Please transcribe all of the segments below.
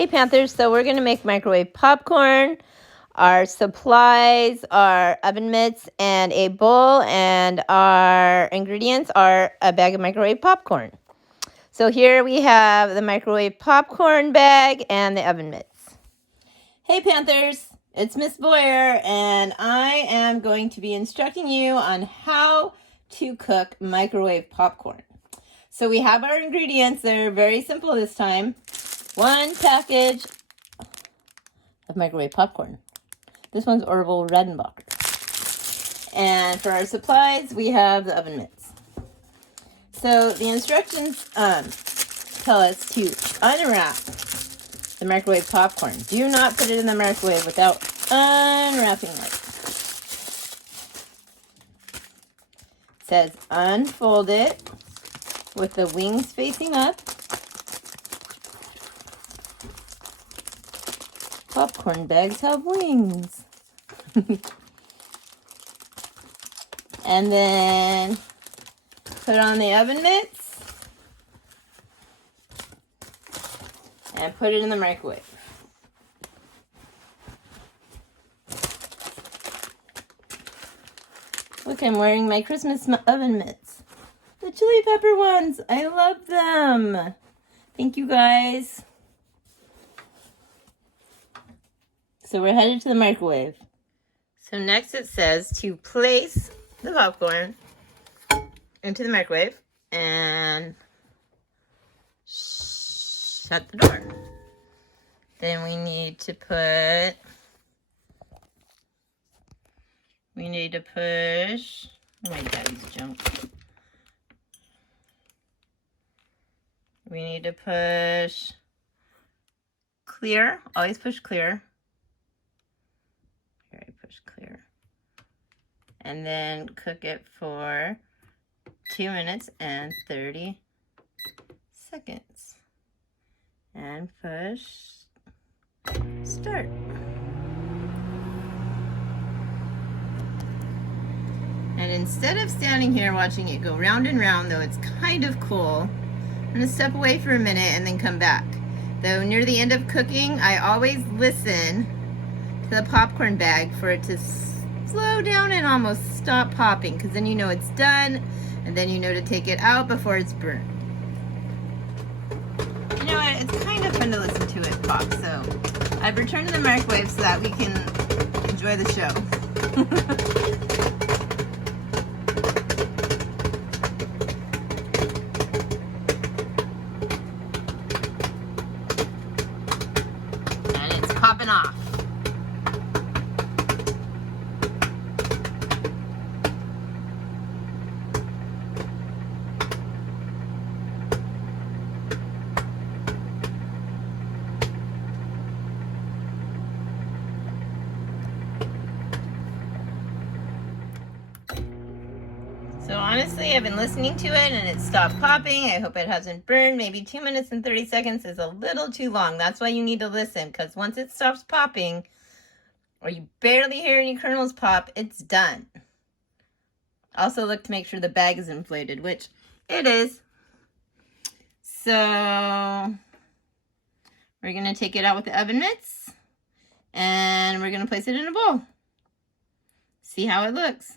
Hey Panthers, so we're going to make microwave popcorn. Our supplies are oven mitts and a bowl, and our ingredients are a bag of microwave popcorn. So here we have the microwave popcorn bag and the oven mitts. Hey Panthers, it's Miss Boyer, and I am going to be instructing you on how to cook microwave popcorn. So we have our ingredients. They're very simple this time. 1 package of microwave popcorn. This one's Orville Redenbacher. And for our supplies, we have the oven mitts. So the instructions tell us to unwrap the microwave popcorn. Do not put it in the microwave without unwrapping it. It says unfold it with the wings facing up. Popcorn bags have wings. And then put on the oven mitts and put it in the microwave. Look, I'm wearing my Christmas oven mitts. The chili pepper ones. I love them. Thank you guys. So we're headed to the microwave. So next it says to place the popcorn into the microwave and shut the door. Then we need to push, oh my daddy's junk. We need to push clear, always push clear. Here, I push clear. And then cook it for 2 minutes and 30 seconds. And push start. And instead of standing here watching it go round and round, though it's kind of cool, I'm going to step away for a minute and then come back. Though near the end of cooking, I always listen the popcorn bag for it to slow down and almost stop popping, because then you know it's done, and then you know to take it out before it's burnt. You know what, it's kind of fun to listen to it pop, so I've returned to the microwave so that we can enjoy the show. And it's popping off. So honestly, I've been listening to it and it stopped popping. I hope it hasn't burned. Maybe 2 minutes and 30 seconds is a little too long. That's why you need to listen, because once it stops popping, or you barely hear any kernels pop, it's done. Also look to make sure the bag is inflated, which it is. So we're going to take it out with the oven mitts and we're going to place it in a bowl. See how it looks.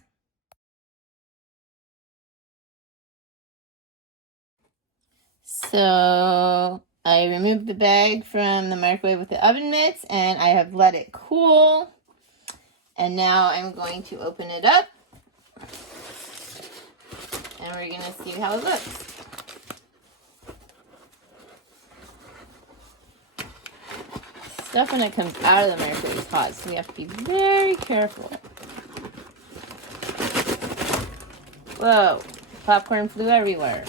So I removed the bag from the microwave with the oven mitts and I have let it cool. And now I'm going to open it up and we're going to see how it looks. Stuff when it comes out of the microwave is hot, so we have to be very careful. Whoa, popcorn flew everywhere.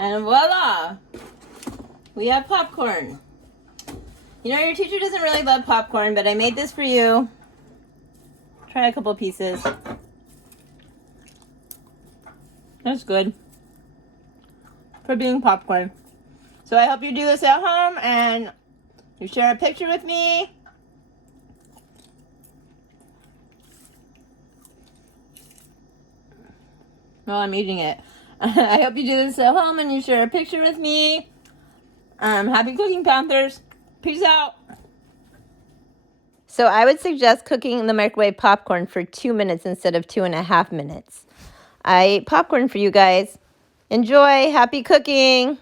And voila! We have popcorn. You know, your teacher doesn't really love popcorn, but I made this for you. Try a couple pieces. That's good. for being popcorn. So I hope you do this at home and you share a picture with me. While I'm eating it. I hope you do this at home and you share a picture with me. Happy cooking, Panthers. Peace out. So I would suggest cooking in the microwave popcorn for 2 minutes instead of 2.5 minutes. I ate popcorn for you guys. Enjoy. Happy cooking.